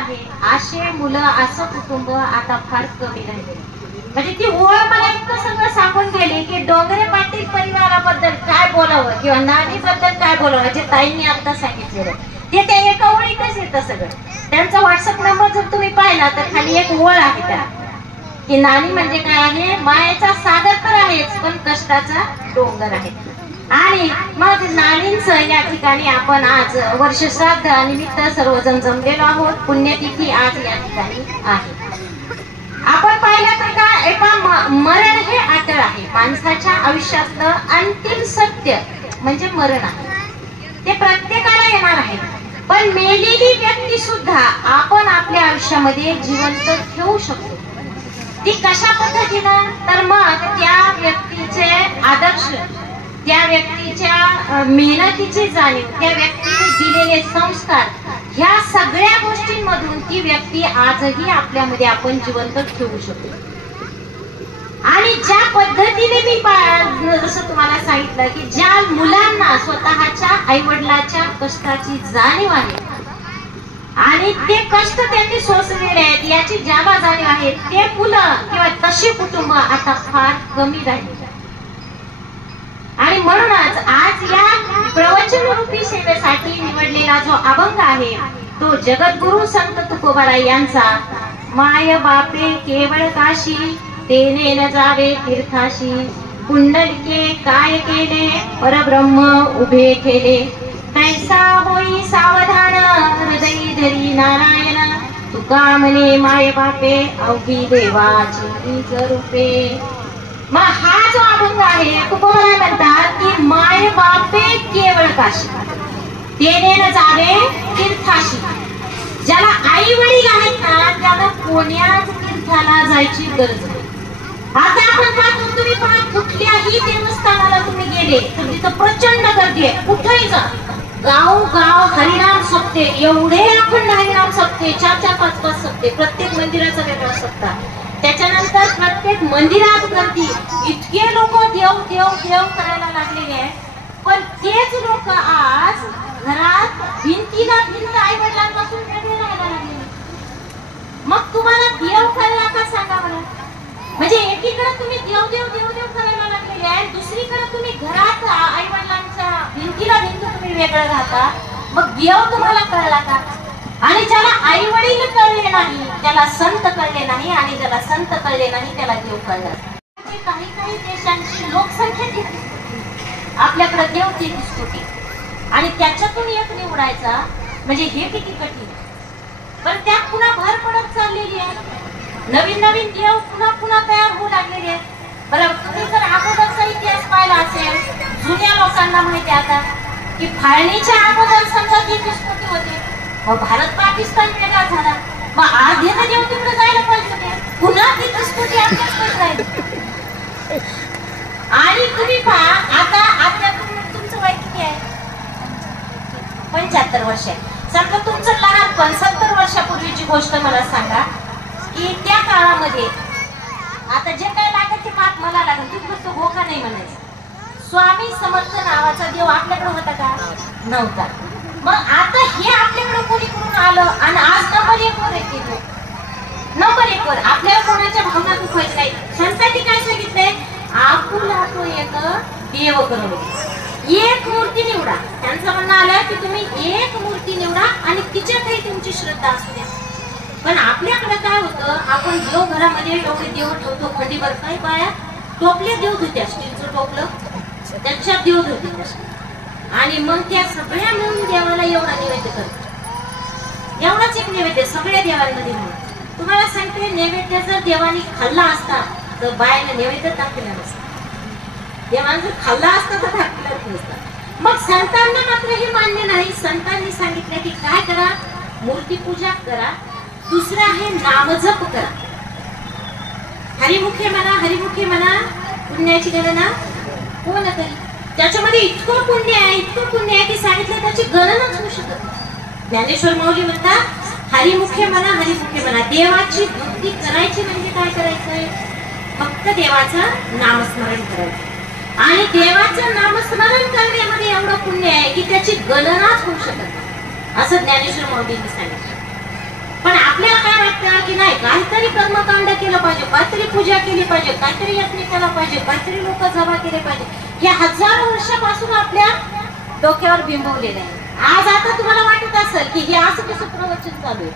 आहे, असे मुलं असं कुटुंब आता फार कमी राहिले. म्हणजे ती ओळ मला इतकं सगळं सांगून गेली की डोंगरे पाटील परिवाराबद्दल काय बोलावं किंवा नानीबद्दल काय बोलावं जे ताईंनी आता सांगितलेलं ते त्या एका ओळीतच येतं सगळं. त्यांचा व्हॉट्सअप नंबर जर तुम्ही पाहिला तर खाली एक ओळ आहे त्या की नानी म्हणजे काय आहे, मायेचा सागर तर आहेच पण कष्टाचा डोंगर आहे. आणि मग नानींचं या ठिकाणी आपण आज वर्षश्राद्ध निमित्त सर्वजण जमलेलो आहोत. पुण्यतिथी आज या ठिकाणी आहे. आपण पाहिलं तर का मरण हे अटळ आहे. माणसाच्या आयुष्यातलं अंतिम सत्य म्हणजे मरण आहे. ते प्रत्येकाला येणार आहे. पण मेलेली व्यक्ती सुद्धा आपण आपल्या आयुष्यामध्ये जिवंत ठेवू शकतो. ती कशा पद्धतीनं, तर मग त्या व्यक्तीचे आदर्श, त्या व्यक्तीच्या मेहनतीची जाणीव, त्या व्यक्तीने दिलेले संस्कार, ह्या सगळ्या गोष्टींमधून ती व्यक्ती आजही आपल्यामध्ये आपण जिवंत ठेवू शकतो. आणि ज्या पद्धतीने मी जसं तुम्हाला सांगितलं की ज्या मुलांना स्वतःच्या आईवडिलाच्या कष्टाची जाणीव आहे आणि ते कष्ट त्यांनी सोसलेले आहेत याची ज्याला जाणीव आहे, ते मुलं किंवा तशी कुटुंब आता फार कमी राहिली. आणि म्हणूनच आज या प्रवचन रूपी सेवेसाठी निवडलेला जो अभंग आहे तो जगद्गुरु संत तुकोबाराय यांचा माय बापे केवळ काशी तेने न जावे तीर्थाशी पुंडलिके काय केले परब्रह्म उभे केले कैसा होई सावधान हृदयी धरी नारायण तुका म्हणे माय बापे अवघी देवाची रूपे. मग हा जो अभंग आहे तुकोबाराय म्हणतात की माय बापे केवळ काशी तेने न जावे तीर्थाशी. ज्याला आई वडील आहेत ना त्याला कोण्याच तीर्थाला जायची गरज नाही. आता आपण पाहतो, तुम्ही पहा कुठल्याही देवस्थानाला तुम्ही गेले तर तिथं प्रचंड गर्दी आहे. कुठेही जा, गाव गाव हरिनाम सप्ते, एवढे अखंड हरिनाम सप्ते, 4-4, 5-5 सप्ते, प्रत्येक मंदिराचा वेगळा सप्ताह. त्याच्यानंतर प्रत्येक मंदिरात गर्दी, इतके लोक देव देव देव करायला लागलेले आहेत. पण तेच लोक आज घरात भिंतीला भिंत आई वडिलांपासून वेगळे राहायला लागले. मग तुम्हाला देव करायला का सांगा बरं? म्हणजे एकीकडे तुम्ही देव देव देव देव करायला लागलेले आहे, दुसरीकडे तुम्ही घरात आई वडिलांच्या भिंतीला भिंत तुम्ही वेगळं राहता. मग देव तुम्हाला कळला का? आणि ज्याला आई वडील कळले नाही त्याला संत कळले नाही, आणि ज्याला संत कळले नाही त्याला देव कळला. काही काही देशांची लोकसंख्या किती, आपल्याकडे देव 33 कोटी, आणि त्याच्यातून एक निवडायचा म्हणजे हे किती कठीण. पण त्यात पुन्हा भर पडत चाललेली आहे. नवीन नवीन देव पुन्हा पुन्हा तयार होऊ लागलेले आहेत. बरं, तुम्ही जर अगोदरचा इतिहास पाहिला असेल, जुन्या लोकांना माहिती आता की फाळणीच्या अगोदर समजा 33 कोटी होते. मग भारत पाकिस्तान वेगळा झाला, मग आधी तर देव तिकडे जायला पाहिजे होते, पुन्हा 33 कोटी आपल्याकडे राहिले. आणि तुम्ही पहा आता तुमचं वय किती आहे? 75 वर्ष आहे. समजा तुमचं लहानपण 70 वर्षापूर्वीची गोष्ट मला सांगा की त्या काळामध्ये आता जे काय लागत ते माप मला लागत, तुम्ही फक्त हो का नाही म्हणायचं. स्वामी समर्थ नावाचा देव आपल्याकडे होता का? नव्हता. मग आता हे आपल्याकडे कोणी करून आलं आणि आज नंबर 1 वर येते. नंबर 1 वर आपल्याला कोणाच्या भावना दुखवायच्या नाही. संतांनी काय सांगितलंय? आपुला तो एक देव करून एक मूर्ती निवडा. त्यांचं म्हणणं आलं की तुम्ही एक मूर्ती निवडा आणि तिच्यातही तुमची श्रद्धा असू द्या. पण आपल्याकडे काय होतं, आपण देव घरामध्ये एवढे देव ठेवतो, खंडीवर काय बाया टोपले देव धुत्या, स्टीलचं टोपलं त्याच्यात देव धुत्या, आणि मग त्या सगळ्या मिळून देवाला एवढा नैवेद्य करतात. एवढाच एक नैवेद्य सगळ्या देवांमध्ये म्हणून. तुम्हाला सांगते, नैवेद्य जर देवानी खाल्ला असता तर बायाने नैवेद्य टाकलेला नसता. देवाने जर खाल्ला असता तर टाकलेलाच नसता. मग संतांना मात्र हे मान्य नाही. संतांनी सांगितलं की काय करा, मूर्ती पूजा करा, दुसरं आहे नामजप करा. हरिमुखे म्हणा, हरिमुखे म्हणा, पुण्याची गणना कोण करी. त्याच्यामध्ये इतकं पुण्य आहे, इतकं पुण्य आहे की सांगितलं त्याची गणनाच होऊ शकत नाही. ज्ञानेश्वर माऊली म्हणतात हरिमुखे म्हणा, हरिमुखे म्हणा. देवाची भक्ती करायची म्हणजे काय करायचंय? फक्त देवाचं नामस्मरण करायचं. आणि देवाचं नामस्मरण करण्यामध्ये एवढं पुण्य आहे की त्याची गणनाच होऊ शकत नाही, असं ज्ञानेश्वर माऊलींनी सांगितलं. पण काहीतरी कर्मकांड केलं पाहिजे, काहीतरी पूजा केली पाहिजे, काहीतरी यज्ञ केला पाहिजे, काहीतरी लोक जमा केले पाहिजे, हे हजारो वर्षापासून आपल्या डोक्यावर बिंबवलेलं आहे. आज आता तुम्हाला वाटत असेल की हे असं कसं प्रवचन चालू आहे,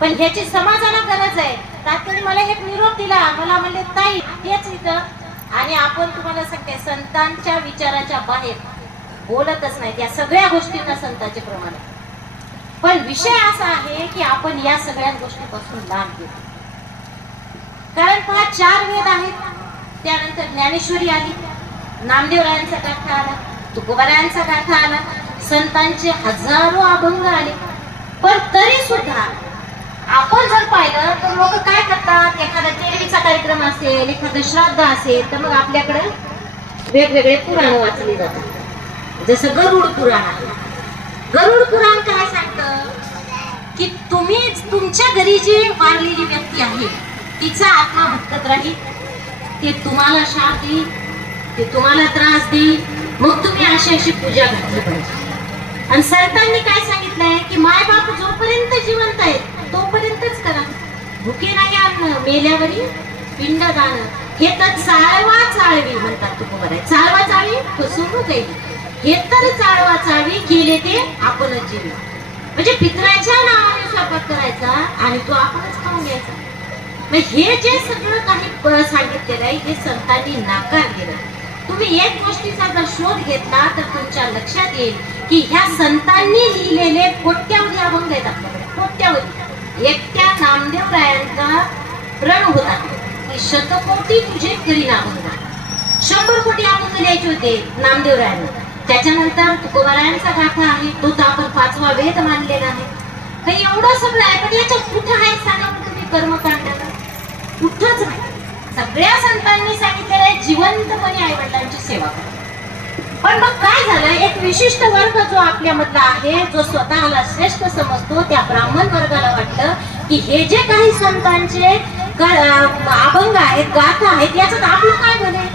पण ह्याची समाजाला गरज आहे. तात्काळ मला एक निरोप दिला, मला म्हणले ताई हेच इथं, आणि आपण तुम्हाला सांगते संतांच्या विचाराच्या बाहेर बोलतच नाही, या सगळ्या गोष्टींना संतांचे प्रमाण आहे. पण विषय असा आहे की आपण या सगळ्या गोष्टीपासून लांब गेलो. कारण पहा 4 वेद आहेत, त्यानंतर ज्ञानेश्वरी आली, नामदेवरायांचा गाथा आला, तुकोबारायांचा गाथा आला, संतांचे हजारो अभंग आले. पण तरी सुद्धा आपण जर पाहिलं तर लोक काय करतात, एखादा देवीचा कार्यक्रम असेल, एखादं श्राद्ध असेल, तर मग आपल्याकडे वेगवेगळे पुराण वाचले जातात. जसं गरुड पुराण आहे. गरुड पुराण काय सांगतं की तुम्ही तुमच्या घरी जी वारलेली व्यक्ती आहे तिचा आत्मा भटकत राहील, ते तुम्हाला शाप देईल, ते तुम्हाला त्रास देईल, मग तुम्ही अशी पूजा घातली पाहिजे. आणि संतांनी काय सांगितलंय की मायबाप जोपर्यंत जिवंत आहेत तोपर्यंतच करा. भुके नाही अन्न, मेल्यावरी पिंड दान, हे तर चाळवा चाळवी म्हणतात. तुकोबाराय चाळवा चाळवी फसवणूक आहे, हे तर चाळवा चाळवी केले ते आपणच जीव. म्हणजे पितराच्या नावाने स्वयंपाक करायचा आणि तो आपणच खाऊन घ्यायचा. हे जे सगळं काही सांगितलेलं आहे हे संतांनी नाकारलेलं. तुम्ही एक गोष्टीचा जर शोध घेतला तर तुमच्या लक्षात येईल की ह्या संतांनी लिहिलेले कोट्यावधी अभंग आहेत आपल्याकडे, कोट्यावधी. एकट्या नामदेवरायांचा प्रण होता की शतकोटी तुझे करी अभंग, 100 कोटी अभंग लिहायचे होते नामदेवरायांना. त्याच्यानंतर तुकोबारायांचा गाथा आहे, तो तर आपण 5वा वेद मानलेला आहे. काही एवढं सगळं आहे, पण याच्यात कुठं आहे सांगा तुम्ही कर्मकांडाला? कुठंच नाही. सगळ्या संतांनी सांगितलेलं आहे जिवंतपणे आई वडिलांची सेवा करा. पण मग काय झालं, एक विशिष्ट वर्ग जो आपल्यामधला आहे, जो स्वतःला श्रेष्ठ समजतो, त्या ब्राह्मण वर्गाला वाटलं की हे जे काही संतांचे अभंग आहेत, गाथा आहेत, याच्यात आपलं काय बने,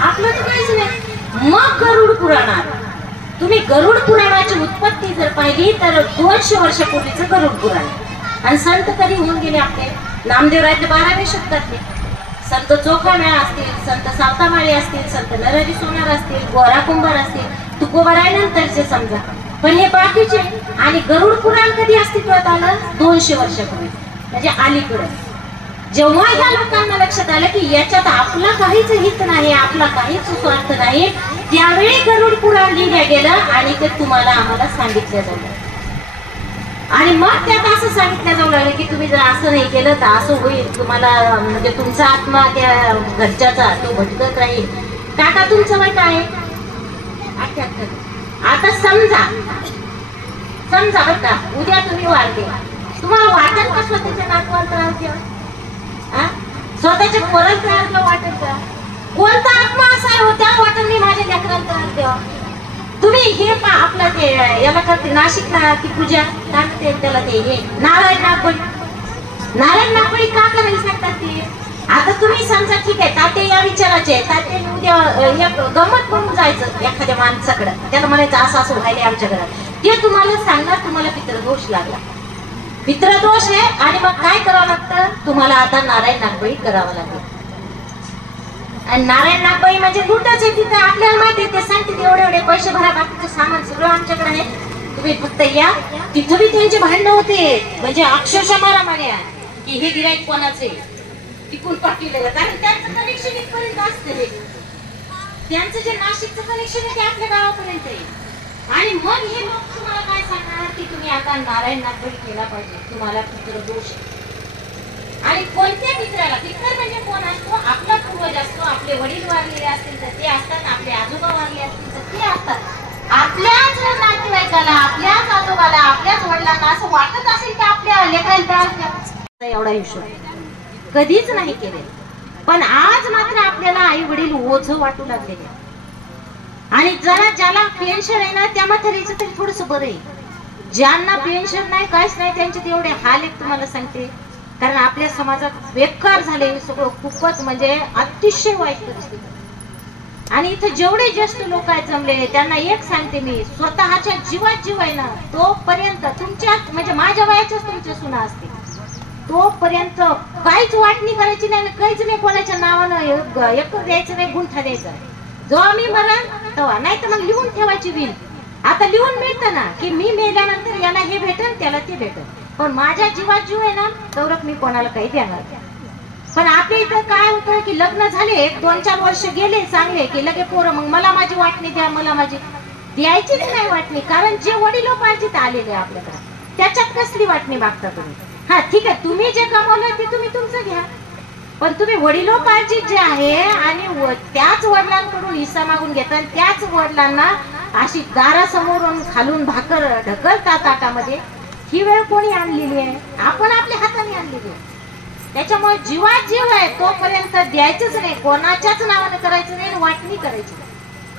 आपलं तर काहीच नाही. मग गरुड पुराण आलं. तुम्ही गरुड पुराणाची उत्पत्ती जर पाहिली तर 200 वर्षापूर्वीचं गरुड पुराण. आणि संत कधी होऊन गेले आपले? नामदेवराय 12व्या शतकातले. संत चोखामेळा असतील, संत सावतामाळी असतील, संत नरहरी सोनार असतील, गोरा कुंभार असतील, तुकोबाराय नंतरचे समजा. पण हे बाकीचे. आणि गरुड पुराण कधी अस्तित्वात आलं? 200 वर्षापूर्वी, म्हणजे अलीकडे. जेव्हा ह्या लोकांना लक्षात आलं की याच्यात आपला काहीच हित नाही, आपला काहीच स्वार्थ नाही, त्यावेळी गरुड पुराण लिहिलं गेलं आणि ते तुम्हाला आम्हाला सांगितलं जाऊ. आणि मग त्यात असं सांगितलं जाऊ लागलं की तुम्ही जर असं नाही केलं तर असं होईल, तुम्हाला म्हणजे तुमचा आत्मा त्या घरच्याचा तो भटकत राहील. काका तुमचं वय काय आहे? 78. आता समजा बरं का, उद्या तुम्ही वाढते, तुम्हाला वाटेल का स्वतःच्या नातवाला त्रास द्या? स्वतःच्या पोराला त्रास वाटेल का? कोणता आत्मा असा आहे होत्या वाटेल मी माझ्या लेकराला त्रास द्यावा? तुम्ही हे आपलं ते याला करते नाशिकला ती पूजा टाकते, त्याला ते हे नारायण नागबळी का करायला सांगतात ते? आता तुम्ही समजा ठीक आहे ताते या विचाराचे, ताते उद्या गमत म्हणून जायचं एखाद्या माणसाकडे, त्याला म्हणायचं असं असं व्हायला आमच्या घरात, ते तुम्हाला सांगणार तुम्हाला पितृदोष लागला, पितृदोष आहे. आणि मग काय करावं लागतं तुम्हाला? आता नारायण नागबळी करावं लागेल. आणि नारायण नागबळी म्हणजे लुटाचे, तिथं आपल्याला माहिती आहे, ते सांगते एवढे पैसे भरा, बाकीचं सामान सगळं आमच्याकडे आहे, तुम्ही फक्त या. तिथं बी त्यांचे भांडणं होते, म्हणजे अक्षरशः मारामारी की हे गिराईक कोणाचे तिकून पाठवलेलं, कारण त्यांचं कनेक्शन इथपर्यंत असतं, त्यांचं जे नाशिकचं कनेक्शन आहे ते आपल्या गावापर्यंत आहे. आणि मग हे लोक तुम्हाला काय सांगणार की तुम्ही आता नारायण नागबळी केला पाहिजे, तुम्हाला पितृदोष आहे. आणि कोणत्या पितराला? पितर म्हणजे कोण असतो? आपला पूर्वज असतो. आपले वडील वारलेले असतील तर ते असतात, आपले आजोबा वारले असतील तर ते असतात. आपल्याच नातेवाईकाला, आपल्याच आजोबाला, आपल्याच वडिलांना असं वाटत असेल की आपल्या लेकराला त्रास द्या, एवढा हिशोब कधीच नाही केले. पण आज मात्र आपल्याला आई वडील ओझं वाटू लागलेले. आणि जरा ज्याला पेन्शन आहे ना त्या म्हातारीचं तरी थोडस बरं आहे. ज्यांना पेन्शन नाही, काहीच नाही, त्यांचे तेवढे हाल आहेत तुम्हाला सांगते. कारण आपल्या समाजात बेकार झाले सगळं, खूपच म्हणजे अतिशय वाईट परिस्थिती. आणि इथं जेवढे ज्येष्ठ लोक आहेत जमलेले त्यांना एक सांगते मी, स्वतःच्या जीवात जीव आहे ना तोपर्यंत तुमच्या म्हणजे माझ्या वयाच्याच तुमच्या सुना असतील, तोपर्यंत काहीच वाटणी करायची नाही, काहीच नाही कोणाच्या नावानं एक द्यायचं नाही, गुंठा द्यायचा. जो आम्ही मरण तेव्हा, नाही तर मग लिहून ठेवायची विल. आता लिहून मिळतं ना की मी मेल्यानंतर याला हे भेटेल त्याला ते भेटेल, पण माझ्या जीवात जीव आहे ना तेवढं मी कोणाला काही देणार. पण आपल्या इथं काय होतं की लग्न झाले 2-4 वर्ष गेले चांगले की लगे पोरं मग मला माझी वाटणी द्या, मला माझी द्यायचीच नाही वाटणी. कारण जे वडिलोपार्जित आलेले आपल्याकडे त्याच्यात कसली वाटणी मागता तुम्ही? हा ठीक आहे, तुम्ही जे कमवलं ते तुम्ही तुमचं घ्या, पण तुम्ही वडिलोपार्जित जे आहे आणि त्याच वडिलांकडून हिस्सा मागून घेता, त्याच वडिलांना अशी दारासमोरून खालून भाकर ढकलता ताटामध्ये, ही वेळ कोणी आणलेली आहे? आपण आपल्या हाताने आणलेली आहे. त्याच्यामुळे जीवात जीव आहे तोपर्यंत द्यायचंच नाही, कोणाच्याच नावाने करायचं नाही, वाटणी करायची.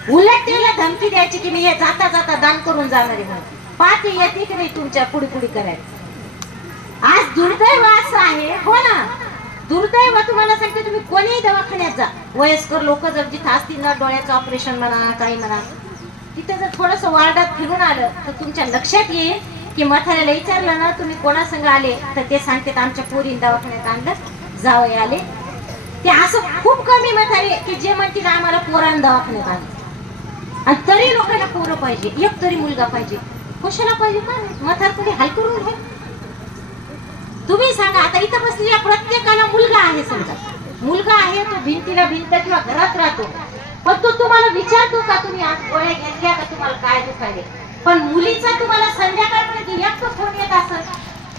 उलट त्याला धमकी द्यायची की मी हे जाता जाता दान करून जाणार आहे म्हणून. पाठी येते की नाही तुमच्या पुढी पुढी करायचं. आज दुर्दैव असं आहे, हो ना, दुर्दैव तुम्हाला सांगते, तुम्ही कोणीही दवाखान्यात जा, वयस्कर लोक जर जिथं असतील ना, डोळ्याचं ऑपरेशन म्हणा काही म्हणा, तिथं जर थोडस वार्डात फिरून आलं तर तुमच्या लक्षात येईल की म्हाताऱ्याला विचारलं ना तुम्ही कोणा संग आले तर ते सांगतात आमच्या पोरीन दवाखान्यात आणलं, जावई आले. ते असं खूप कमी म्हातारे की जे म्हणतील आम्हाला पोरान दवाखान्यात आणलं. आणि तरी लोकांना पोरं पाहिजे, एक तरी मुलगा पाहिजे. कशाला पाहिजे का? म्हातारपणे हाल करून घे. तुम्ही सांगा, आता इथं बसलेल्या प्रत्येकाला मुलगा आहे, समजा मुलगा आहे, तो भिंतीला भिंत किंवा घरात राहतो, पण तो तुम्हाला विचारतो का तुम्ही आज गोळ्या घेतल्या का, तुम्हाला काय दुखायले? पण मुलीचा तुम्हाला संध्याकाळपर्यंत एक फोन येत असत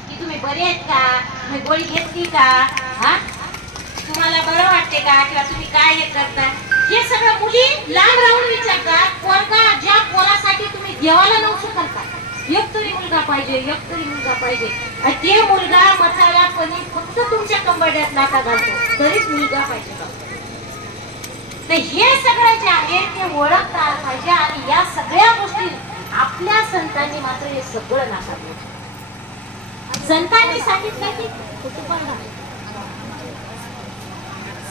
की तुम्ही बरे आहेत का, तुम्ही गोळी घेतली का, हा तुम्हाला बरं वाटते का, किंवा तुम्ही काय हे करता. हे सगळं मुली लांब राहून विचारतात. पोरगा ज्या पोरासाठी तुम्ही देवाला नवसू करता, एक तरी मुलगा पाहिजे, एक तरी मुलगा पाहिजे, आणि ते मुलगा मसाल्यापणी फक्त तुमच्या कंबरड्यात लाटा घालतो तरीच मुलगा पाहिजे. तर हे सगळं जे आहे ते ओळखता आलं पाहिजे. आणि या सगळ्या गोष्टी आपल्या संतांनी मात्र हे सगळं नाकारलं. संतांनी सांगितलं की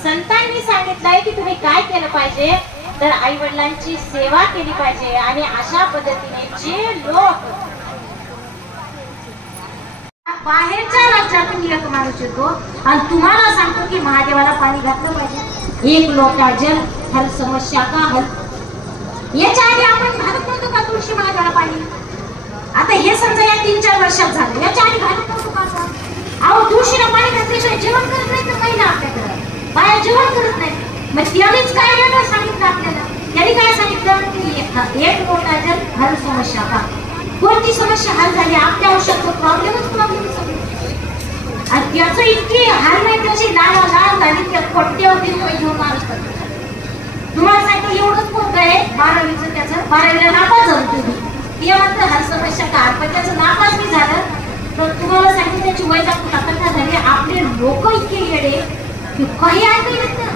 संतांनी सांगितलंय की तुम्ही काय केलं पाहिजे, तर आई वडिलांची सेवा केली पाहिजे. आणि अशा पद्धतीने जे लोक बाहेरच्या राज्यातून एक माणूस येतो आणि तुम्हाला सांगतो की महादेवाला पाणी घातलं पाहिजे, एक लोटा जल हर समस्या का हल. याच्या आधी आपण घालत नव्हतो का तुळशी महादेवाला पाणी? आता हे समजा या 3-4 वर्षात झालं, याच्या आधी घालत नव्हतो का? अहो तुळशीला पाणी घातल्याशिवाय जेवण करत नाही तर महिला आपल्याकडे बाया जेवण करत नाही. मग त्यानेच काय वेगळं सांगितलं आपल्याला? त्यांनी काय सांगितलं की एक लोटा जल हर समस्या का. कोणती समस्या हल झाली? आपल्या आयुष्यात प्रॉब्लेमच प्रॉब्लेम सगळे. आणि त्याचं इतकी हाल नाही त्याची लाल झाली, त्या कोट्यवधी रुपये घेऊन मारतात. तुम्हाला सांगतो एवढंच पोरग आहे 12वीचं, त्याचं 12वीला नापास झालं तुम्ही, ते म्हणतं हर समस्या का, पण त्याचं नापास बी झालं तर तुम्हाला सांगतो त्याची वैजापूर कथा झाली. आपले लोक इतके येडे की काही ऐकलं ना.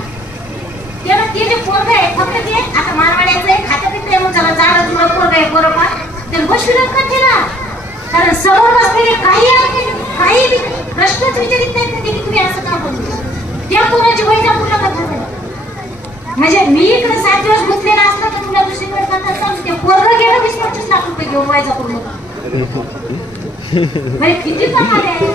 त्याला ते जे पोरग आहे फक्त ते आता मारवाड्याचं आहे, खात्यात येते म्हणून चला जाणं तुला पोरग आहे बरोबर ते बसविलं का त्याला? कारण समोर बसलेले काही प्रश्नच विचारित नाहीत की तुम्ही असं का बोलतो. त्या पोराची वैजापूरला कथा झाली. म्हणजे मी इकडे 7 दिवस गुंतलेला असता तर तुला दुसरीकडे कथा सांग, ते पोरग गेलं 20-25 लाख रुपये घेऊन वैजापूर मध्ये. म्हणजे किती कमाल आहे.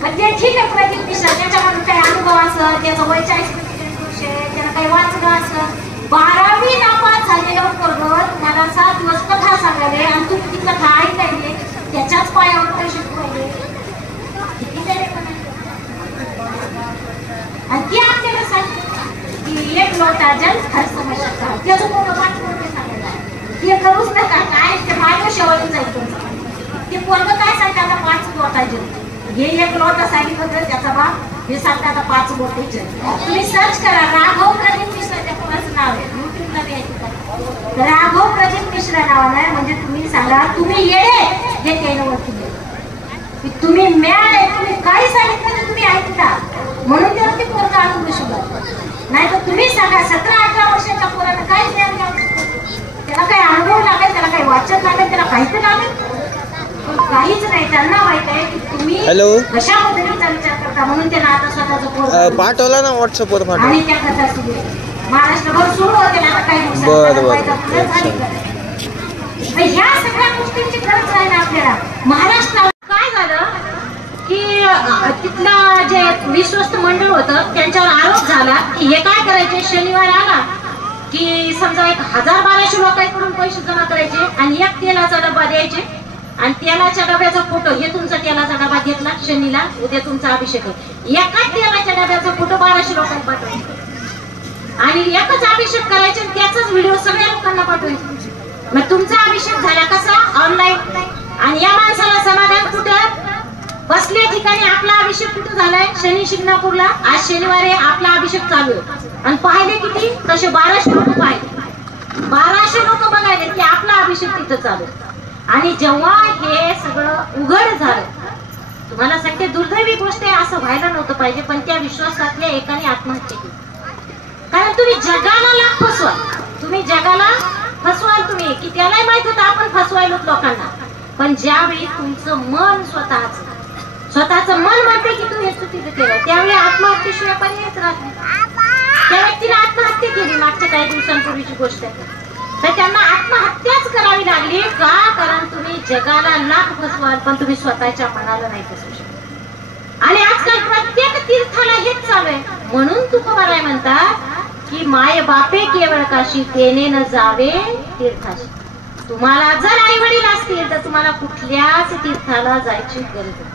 म्हणजे ठीक आहे प्रदीप मिश्रा त्याच्यामध्ये काही अनुभव असं, त्याचं वय 40-45 वर्ष आहे, त्याला काही वाचलं असं, 12वी नापास झालेलं पोरग मला 7 दिवस कथा सांगायले आणि तू ती कथा ऐकायले, त्याच्याच पायावर पैसे ठेवायले. किती तरी आणि ते आपल्याला सांगतो की एक लोटा जल हर समस्या का. त्याचं पोरग 5 रुपये सांगायला हे करूच नका, काय ते माझ्या शेवटी जाईल तुमचं. ते पोरग काय सांगते आता 5 लोटा जल, हे एक लोटा सांगितलं तर त्याचा बाप हे सांगते आता 5 लोटे जल. तुम्ही सर्च करा, राघव प्रदीप मिश्रा त्या पोराचं नाव आहे, युट्यूबला द्यायचं राघव प्रदीप मिश्रा नावानं आहे. म्हणजे तुम्ही सांगा तुम्ही येडे हे त्यानं ओळखून द्या, तुम्ही मॅड आहे, तुम्ही काही सांगितलं तर तुम्ही ऐकता म्हणून त्याला ते पोरग आणून बसवलं. नाही तर तुम्ही सांगा 17-18 वर्षाच्या पोराला काय ज्ञान द्यावं, त्याला काही अनुभव लागेल, त्याला काही वाचन लागेल, त्याला काहीच लागेल काहीच नाही. त्यांना माहित आहे की तुम्ही कशा पद्धतीचा विचार करता म्हणून त्यांना आता स्वतःचं पोरग पाठवला ना व्हॉट्सअपवर पाठव. आणि त्या कथा सुरू महाराष्ट्रभर सुरू होते ना आता काही ह्या सगळ्या गोष्टींची गरज आहे ना आपल्याला. महाराष्ट्रात काय झालं की तिथलं जे विश्वस्त मंडळ होतं त्यांच्यावर आरोप झाला की हे काय करायचे, शनिवार आला की समजा 1000-1200 लोकांकडून पैसे जमा करायचे आणि एक तेलाचा डबा द्यायचे आणि तेलाच्या डब्याचा फोटो, हे तुमचा तेलाचा डबा घेतला शनीला, उद्या तुमचा अभिषेक आहे, एकाच तेलाच्या डब्याचा फोटो 1200 लोकांना पाठवायचे आणि एकच अभिषेक करायचे आणि त्याचाच व्हिडिओ सगळ्या लोकांना पाठवायचे. मग तुमचा अभिषेक झाला कसा, ऑनलाईन. आणि या माणसाला समाधान कुठं, बसल्या ठिकाणी आपला अभिषेक कुठं झालाय, शनी शिंगणापूरला. आज शनिवारी आपला अभिषेक चालू आहे आणि पाहिले किती, तसे 1200 लोक पाहिले, 1200 लोक बघायले की आपला अभिषेक तिथं चालू. आणि जेव्हा हे सगळं उघड झालं, तुम्हाला सांगते दुर्दैवी गोष्ट आहे, असं व्हायला नव्हतं पाहिजे, पण त्या विश्वासातल्या एकाने आत्महत्या केली. कारण तुम्ही जगाला लाख फसवाल, तुम्ही जगाला फसवाल तुम्ही, की त्यालाही माहित होतं आपण फसवायलो लोकांना. पण ज्यावेळी तुमचं मन स्वतःचं मन म्हणते की तू हे चुकीचं केलं, त्यावेळी आत्महत्येशिवाय पर्यायच राहत नाही. त्या व्यक्तीने आत्महत्या केली मागच्या काही दिवसांपूर्वीची गोष्ट आहे. तर त्यांना आत्महत्याच करावी लागली का, कारण तुम्ही जगाला लाख फसवाल पण तुम्ही स्वतःच्या मनाला नाही फसवू शकत. आणि आजकाल प्रत्येक तीर्थाला हेच चालू आहे. म्हणून तुकोबाराय म्हणतात की माय बापे केवळ काशी तेने न जावे तीर्थाशी. तुम्हाला जर आई वडील असतील तर तुम्हाला कुठल्याच तीर्थाला जायची गरज नाही.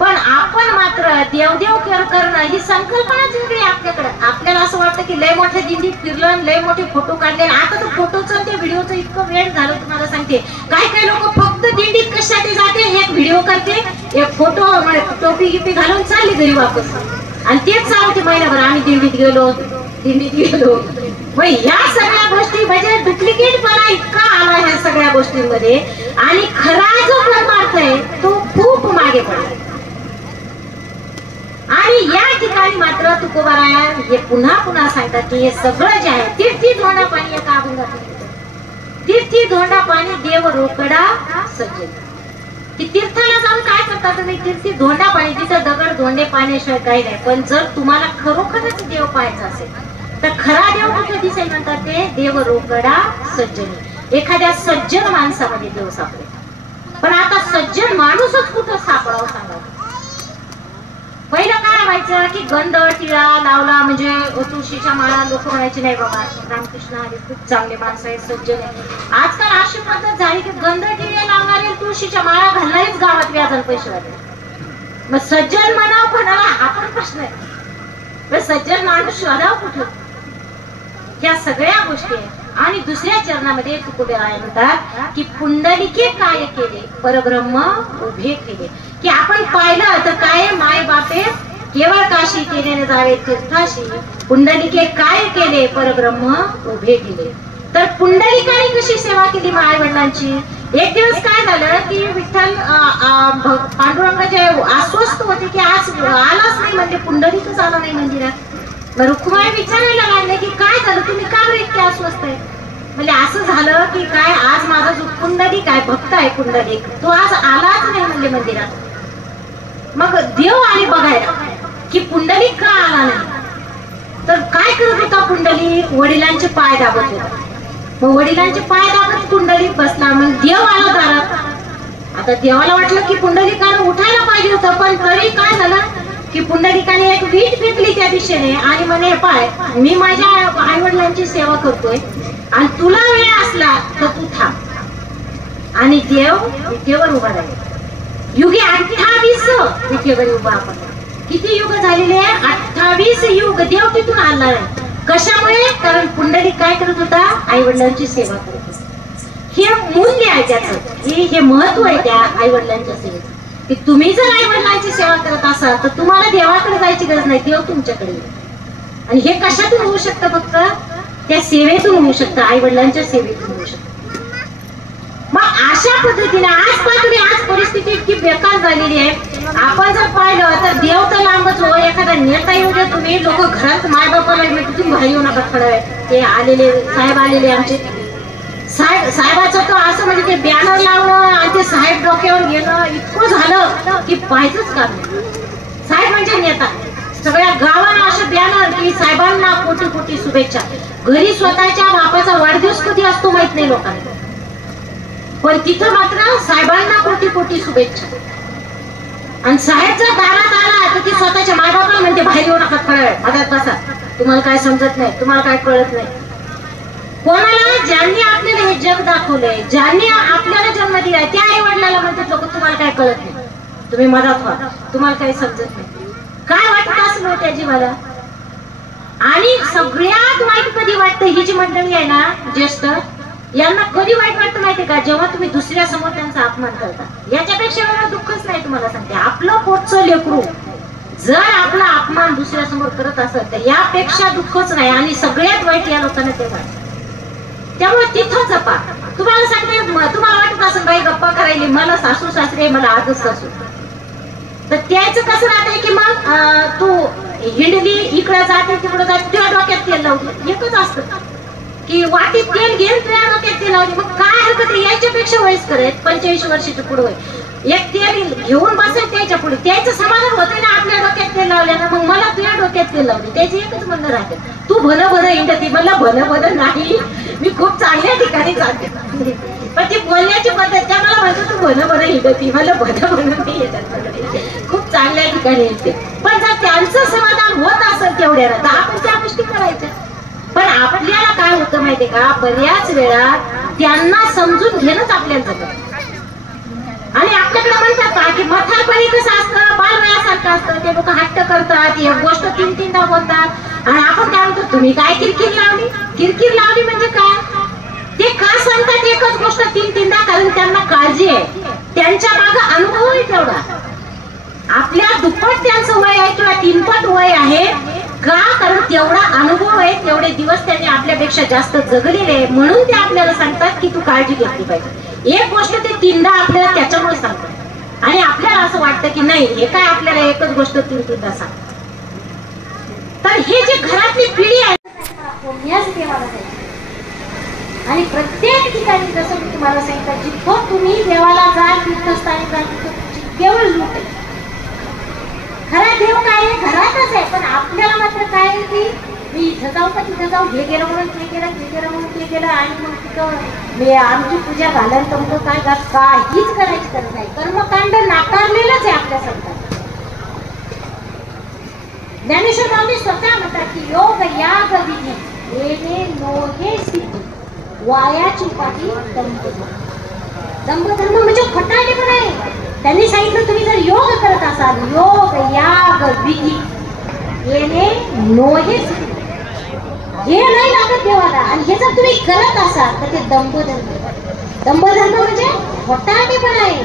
पण आपण मात्र देवदेव करणं ही संकल्पनाच वेगळी आपल्याकडे. आपल्याला असं वाटतं की लय मोठ्या दिंडीत फिरलं, लय मोठे फोटो काढले. आता तर फोटोचं ते व्हिडिओचं इतकं वेळ झालं, तुम्हाला सांगते. काही लोक फक्त दिंडीत कशासाठी जाते, एक व्हिडिओ करते, एक फोटो, टोपी गिपी घालून चालली घरी वापस, आणि तेच सांगते महिनाभर आम्ही दिंडीत गेलो. मग या सगळ्या गोष्टी म्हणजे डुप्लिकेटपणा इतका आला ह्या सगळ्या गोष्टींमध्ये. आणि खरा जो परमार्थ आहे तो खूप मागे पडला. आणि या ठिकाणी मात्र तुकोबाराय हे पुन्हा सांगतात की हे सगळं जे आहे, तीर्थी धोंडा पाणी एका अभंगात, तीर्थी धोंडा पाणी देव रोकडा सज्जन. की तीर्थाला जाऊन काय करता तुम्ही, तीर्थी धोंडा पाणी, तिथं दगड धोंडे पाण्याशिवाय काही नाही. पण जर तुम्हाला खरोखरच देव पाहायचा असेल तर खरा देव कुठे दिसेल म्हणतात, ते देव रोकडा सज्जनी. एखाद्या सज्जन माणसामध्ये देव सापडेल. पण आता सज्जन माणूसच कुठं सापडावं सांगा. पहिलं काय व्हायचं की गंध टिळा लावला म्हणजे तुळशीच्या माळा, लोक म्हणायचे नाही बाबा रामकृष्ण हरी खूप चांगले माणसं आहेत, सज्जन आहे. आजकाल अशी पद्धत झाली की गंध टिळे लावणारे, तुळशीच्या माळा घालणारेच गावात व्याजाला पैसे वाटले. मग सज्जन म्हणावं कोणाला हा पण प्रश्न आहे. सज्जन माणूस शोधावं कुठं, या सगळ्या गोष्टी आहेत. आणि दुसऱ्या चरणामध्ये तुकोबाराय म्हणतात की पुंडलिके काय केले परब्रह्म उभे केले. की आपण पाहिलं तर काय, माय बापे केवळ काशी केले जावे तीर्थाशी, पुंडलिके काय केले परब्रह्म उभे केले. तर पुंडलिकाने कशी सेवा केली आई वडिलांची. एक दिवस काय झालं की विठ्ठल पांडुरंगाचे अस्वस्थ होते की आज आलाच नाही, म्हणजे पुंडलिकच आला नाही मंदिरात. रुक्माई विचारायला लागले की काय झालं, तुम्ही का बरं इतके अस्वस्थ आहे. म्हणजे असं झालं की काय, आज माझा जो पुंडलिक आहे, भक्त आहे पुंडलिक, तो आज आलाच नाही म्हणजे मंदिरात. मग देव आले बघायला की पुंडलिक का आला नाही. तर काय करत होता पुंडलिक, वडिलांचे पाय दाबत होता. मग वडिलांचे पाय दाबत पुंडलिक बसला. मग देव आला दारात. आता देवाला वाटलं की पुंडलिकाने उठायला पाहिजे होतं, पण तरी काय झालं की पुंडलिकाने एक वीट फेकली त्या दिशेने आणि म्हणे, पाय मी माझ्या आई वडिलांची सेवा करतोय आणि तुला वेळ असला तर तू थांब. आणि देव विठेवर उभा राहिला. युगे 28 विठेवर उभा. आपण किती युग झालेले, 28 युग देव तिथून आला आहे. कशामुळे, कारण पुंडलिक काय करत होता, आई वडिलांची सेवा करत होता. हे मूल्य आहे त्याचं, हे महत्व आहे त्या आई वडिलांच्या सेवेचं. की तुम्ही जर आई वडिलांची सेवा करत असाल तर तुम्हाला देवाकडे जायची गरज नाही, देव तुमच्याकडे. आणि हे कशातून होऊ शकतं, फक्त त्या सेवेतून होऊ शकतं, आई वडिलांच्या सेवेतून होऊ शकतं. मग अशा पद्धतीने आज तुम्ही, आज परिस्थिती इतकी बेकार झालेली आहे. आपण जर पाहिलं तर देव तर लांबच हो, एखादा नेता येऊ द्या तुम्ही, लोक घरात माय बापाला तिथून बाहेर येऊ नका. खडं आहे ते आलेले साहेब, आलेले आमचे साहेबाचं तर असं म्हणजे ते बॅनर लावणं आणि ते साहेब डोक्यावर घेणं इतकं झालं की पाहायचंच का. साहेब म्हणजे नेता, सगळ्या गावाला असं बॅनर की साहेबांना कोटी कोटी शुभेच्छा. घरी स्वतःच्या बापाचा वाढदिवस कधी असतो माहित नाही लोकांना, पण तिथं मात्र साहेबांना कोटी कोटी शुभेच्छा. आणि साहेब जर दारात आला तर ती स्वतःच्या मायबापाला म्हणते बाहेर येऊ नका, थोड्या वेळ मधात बसा, तुम्हाला काय समजत नाही, तुम्हाला काय कळत नाही. कोणाला ज्यांनी आपल्याला हे जग दाखवलंय, ज्यांनी आपल्याला जन्म दिलाय, त्या आई वडिलाला म्हणतात लोक तुम्हाला काय कळत नाही, तुम्ही मधात व्हा, तुम्हाला काही समजत नाही. काय वाटत असेल त्या जीवाला? आणि सगळ्यात वाईट कधी वाटतं, ही जी मंडळी आहे ना ज्येष्ठ, यांना कधी वाईट वाटतं माहितीये का? जेव्हा तुम्ही दुसऱ्या समोर त्यांचा अपमान करता. याच्यापेक्षा वेगळं दुःखच नाही. तुम्हाला सांगते, आपलं पोटचं लेकरू जर आपला अपमान दुसऱ्या समोर करत असेल तर यापेक्षा दुःखच नाही. आणि सगळ्यात वाईट या लोकांना ते वाटतं. त्यामुळे तिथं जपा. तुम्हाला सांगते, तुम्हाला वाटत असेल बाई गप्पा करायली, मला सासू सासरे, मला आजच सासू, तर त्याचं कसं राहतंय की मग तू हिंडली इकडे जाते तिकडे जाते, तुझ्या डोक्यात तेल लावते. एकच असतं की वाटीत तेल घेऊन तुझ्या डोक्यात तेल लावते. मग काय हरकत आहे? याच्यापेक्षा वयस्कर आहेत, 45 वर्षाच्या पुढे वय, एक तेल घेऊन बसेल त्याच्या पुढे, त्याचं समाधान होते ना आपल्या डोक्यात तेल लावल्यानं. मग मला तुझ्या डोक्यात तेल लावले, त्याचे एकच म्हणणं राहते, तू भलं भलं हिंडती. मला भलं भलं नाही, मी खूप चांगल्या ठिकाणी जाते. पण ती बोलण्याची पद्धत, त्या मला म्हणतो तू भलं भलं हिंडती, मला भलं भलं नाही येतात, खूप चांगल्या ठिकाणी येते. पण जर त्यांचं समाधान होत असेल तेवढ्याला तर आपण त्या गोष्टी करायच्या. पण आपल्याला काय होतं माहितीये का? बऱ्याच वेळा त्यांना समजून घेणंच आपल्याला जमत. आणि आपल्याकडे म्हणतात का की म्हातारपणी कसं असतं, बालवयासारखं असतं, ते लोक हट्ट करतात, एक गोष्ट 3-3दा बोलतात. आणि आपण काय म्हणतो, तुम्ही काय किरकिर लावली? किरकिर लावली म्हणजे काय? ते का सांगतात एकच गोष्ट 3-3दा? कारण त्यांना काळजी आहे, त्यांच्या मागे अनुभव आहे तेवढा. आपल्या दुप्पट त्यांचं वय आहे किंवा 3पट वय आहे का? कारण तेवढा अनुभव आहे, तेवढे दिवस त्यांनी आपल्यापेक्षा जास्त जगलेले आहे, म्हणून ते आपल्याला सांगतात की तू काळजी घेतली पाहिजे. एक गोष्ट ते 3दा आपल्याला त्याच्यामुळे सांगतात. आणि आपल्याला असं वाटतं की नाही, हे काय आपल्याला एकच गोष्ट 3-3दा सांगतात. तर हे जे घरातली पिढी आहे, आणि प्रत्येक ठिकाणी जसं मी तुम्हाला सांगितलं, जिथं तुम्ही देवाला जाल, तीर्थस्थानी जाल, तिथं केवळ लूट आहे. खरा देव काय आहे? घरातच आहे. पण आपल्याला मात्र काय आहे की मी इथं जाऊ का तिथं जाऊ, हे गेलं म्हणून ते गेलं, ते गेलं म्हणून ते गेलं, आणि मग तिथं मी आमची पूजा घालायला तुमचं काय का? काहीच करायची गरज नाही. कर्मकांड नाकारलेलंच आहे आपल्या संतांनी. ज्ञानेश्वर माऊली स्वतः म्हणतात की योग याग विधी येणे नोहे सिद्धी, वायाची पाठी दंभधर्म. दंभधर्म म्हणजे खटाळेपणा आहे. त्यांनी सांगितलं, तुम्ही जर योग करत असाल, योग याग विधी येणे नोहे सिद्धी, हे नाही लागत देवाला, आणि हे जर तुम्ही करत असाल तर ते दंभधर्म. दंभधर्म म्हणजे खटाळेपणा आहे.